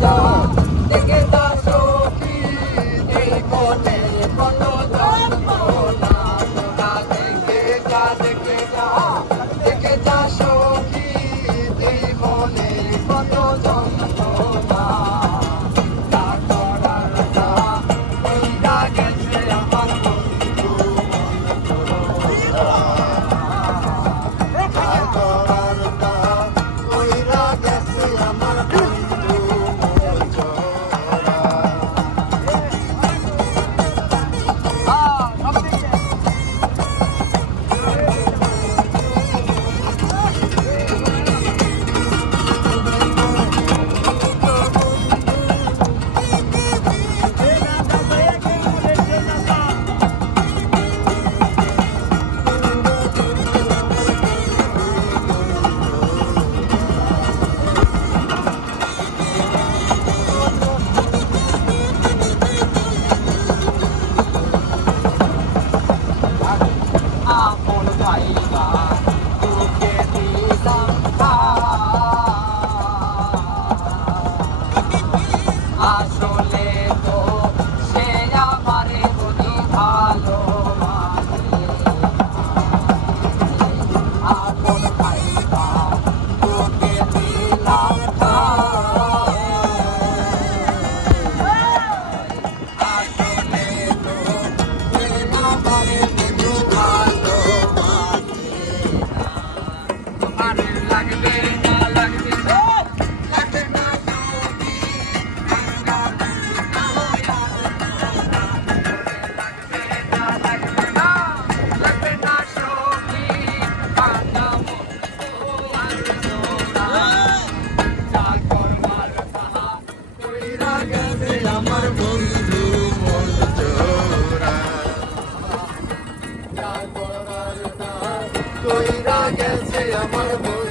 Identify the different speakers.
Speaker 1: cho tiền kia কইরা গেছে আমার